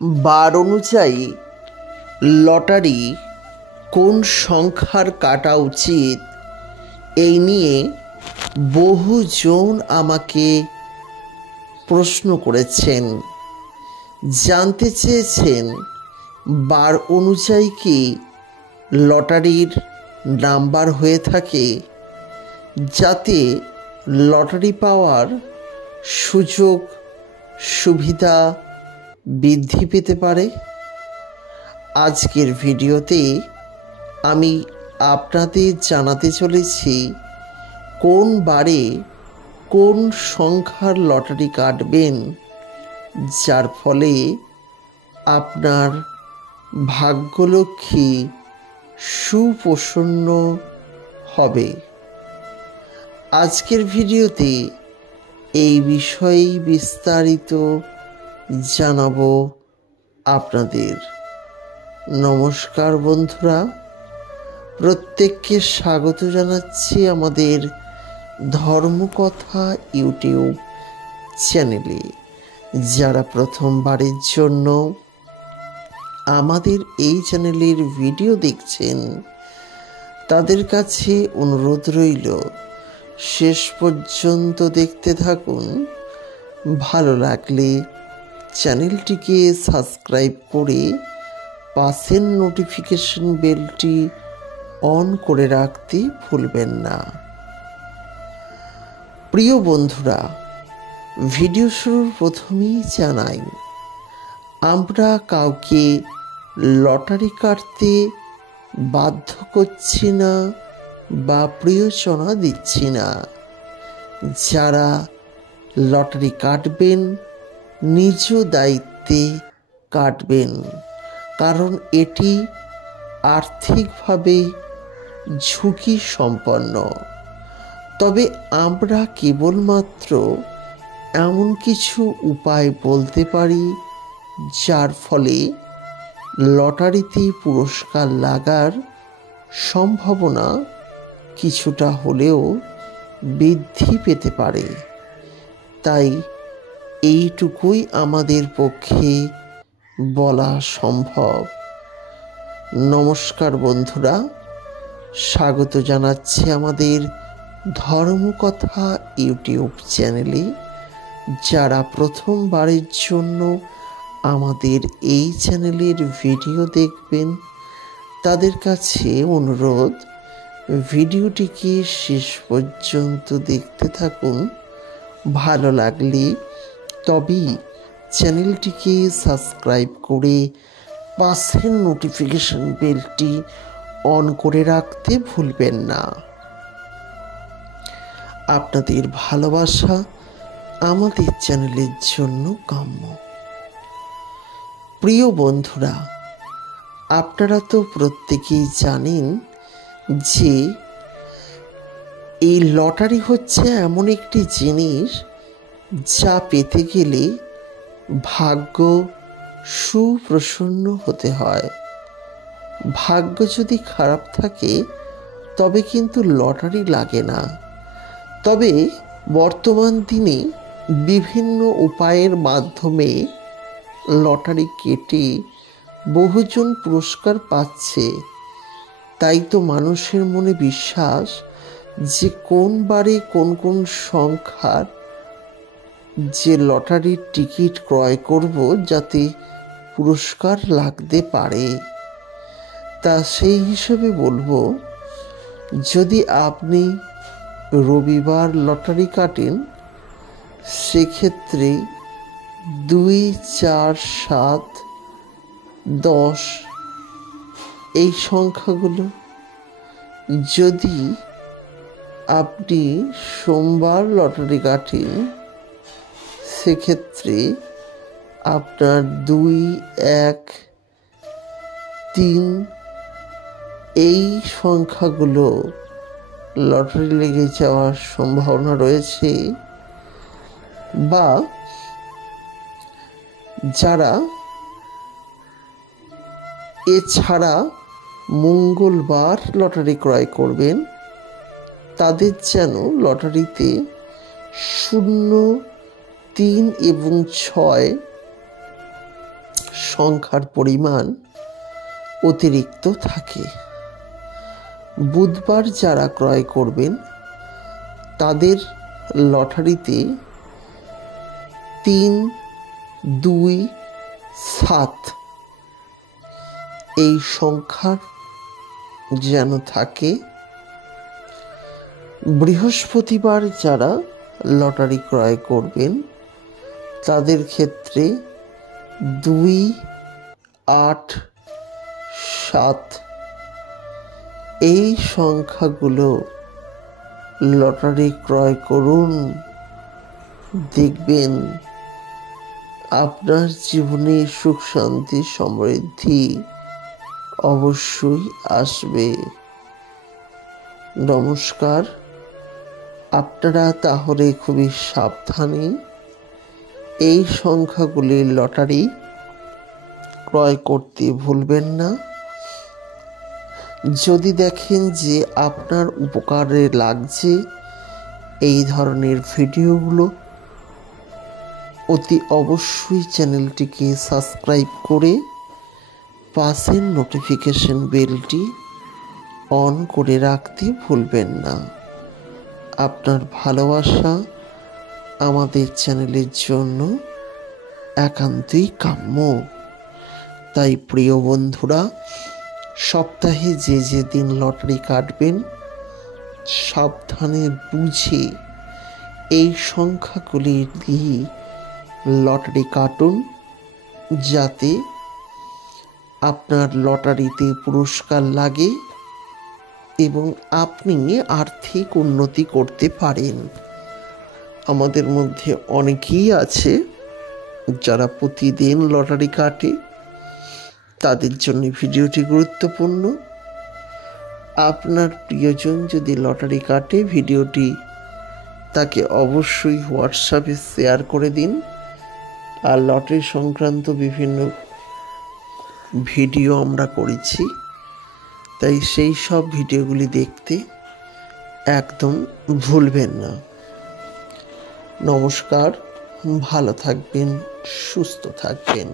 বার অনুযায়ী লটারি কোন সংখ্যার কাটা উচিত এই নিয়ে বহুজন আমাকে প্রশ্ন করেছেন, জানতে চেয়েছেন বার অনুযায়ী কি লটারির নাম্বার হয়ে থাকে, যাতে লটারি পাওয়ার সুযোগ সুবিধা বৃদ্ধি পেতে পারে। আজকের ভিডিওতে আমি আপনাদের জানাতে চলেছি কোন বারে কোন সংখ্যার লটারি কাটবেন, যার ফলে আপনার ভাগ্যলক্ষ্মী সুপ্রসন্ন হবে। আজকের ভিডিওতে এই বিষয়ে বিস্তারিত জানাবো আপনাদের। নমস্কার বন্ধুরা, প্রত্যেককে স্বাগত জানাচ্ছি আমাদের ধর্মকথা ইউটিউব চ্যানেলে। যারা প্রথমবারের জন্য আমাদের এই চ্যানেলের ভিডিও দেখছেন, তাদের কাছে অনুরোধ রইল শেষ পর্যন্ত দেখতে থাকুন। ভালো লাগলে চ্যানেলটিকে সাবস্ক্রাইব করে পাশের নোটিফিকেশন বেলটি অন করে রাখতে ভুলবেন না। প্রিয় বন্ধুরা, ভিডিও শুরুর প্রথমেই জানাই, আমরা কাউকে লটারি কাটতে বাধ্য করছি না বা প্রয়োজনা দিচ্ছি না। যারা লটারি কাটবেন নিজ দায়িত্বে কাটবেন, কারণ এটি আর্থিকভাবে ঝুঁকি সম্পন্ন। তবে আমরা কেবলমাত্র এমন কিছু উপায় বলতে পারি যার ফলে লটারিতে পুরস্কার লাগার সম্ভাবনা কিছুটা হলেও বৃদ্ধি পেতে পারে। তাই এইটুকুই আমাদের পক্ষে বলা সম্ভব। নমস্কার বন্ধুরা, স্বাগত জানাচ্ছি আমাদের ধর্মকথা ইউটিউব চ্যানেলে। যারা প্রথমবারের জন্য আমাদের এই চ্যানেলের ভিডিও দেখবেন, তাদের কাছে অনুরোধ, ভিডিওটিকে শেষ পর্যন্ত দেখতে থাকুন। ভালো লাগলে তবেই চ্যানেলটিকে সাবস্ক্রাইব করে পাশের নোটিফিকেশন বেলটি অন করে রাখতে ভুলবেন না। আপনাদের ভালোবাসা আমাদের চ্যানেলের জন্য কাম্য। প্রিয় বন্ধুরা, আপনারা তো প্রত্যেকেই জানেন যে এই লটারি হচ্ছে এমন একটি জিনিস যা পেতে গেলে ভাগ্য সুপ্রসন্ন হতে হয়। ভাগ্য যদি খারাপ থাকে তবে কিন্তু লটারি লাগে না। তবে বর্তমান দিনে বিভিন্ন উপায়ের মাধ্যমে লটারি কেটে বহুজন পুরস্কার পাচ্ছে। তাই তো মানুষের মনে বিশ্বাস যে কোন বারে কোন কোন সংখ্যার যে লটারির টিকিট ক্রয় করব যাতে পুরস্কার লাগতে পারে। তা সেই হিসেবে বলবো, যদি আপনি রবিবার লটারি কাটেন, সেক্ষেত্রে 2, 4, 7, 10 এই সংখ্যাগুলো। যদি আপনি সোমবার লটারি কাটেন, সেক্ষেত্রে আপনার 2, 1, 3 এই সংখ্যাগুলো লটারি লেগে যাওয়ার সম্ভাবনা রয়েছে। বা যারা এছাড়া মঙ্গলবার লটারি ক্রয় করবেন, তাদের যেন লটারিতে 0, 3 এবং 6 সংখ্যার পরিমাণ অতিরিক্ত থাকে। বুধবার যারা ক্রয় করবেন তাদের লটারিতে 3, 2, 7 এই সংখ্যার যেন থাকে। বৃহস্পতিবার যারা লটারি ক্রয় করবেন তাদের ক্ষেত্রে 2, 8, 7 এই সংখ্যাগুলো লটারি ক্রয় করুন। দেখবেন আপনার জীবনে সুখ শান্তি সমৃদ্ধি অবশ্যই আসবে। নমস্কার। আপনারা তাহলে খুবই সাবধানে এই সংখ্যাগুলির লটারি ক্রয় করতে ভুলবেন না। যদি দেখেন যে আপনার উপকারে লাগছে এই ধরনের ভিডিওগুলো, অতি অবশ্যই চ্যানেলটিকে সাবস্ক্রাইব করে পাশের নোটিফিকেশন বেলটি অন করে রাখতে ভুলবেন না। আপনার ভালোবাসা আমাদের চ্যানেলের জন্য একান্তই কাম্য। তাই প্রিয় বন্ধুরা, সপ্তাহে যে দিন লটারি কাটবেন সাবধানে বুঝে এই সংখ্যাগুলি দিয়ে লটারি কাটুন, যাতে আপনার লটারিতে পুরস্কার লাগে এবং আপনি আর্থিক উন্নতি করতে পারেন। আমাদের মধ্যে অনেকেই আছে যারা প্রতিদিন লটারি কাটে, তাদের জন্য ভিডিওটি গুরুত্বপূর্ণ। আপনার প্রিয়জন যদি লটারি কাটে ভিডিওটি তাকে অবশ্যই হোয়াটসঅ্যাপে শেয়ার করে দিন। আর লটারি সংক্রান্ত বিভিন্ন ভিডিও আমরা করেছি, তাই সেই সব ভিডিওগুলি দেখতে একদম ভুলবেন না। নমস্কার, ভালো থাকবেন, সুস্থ থাকবেন।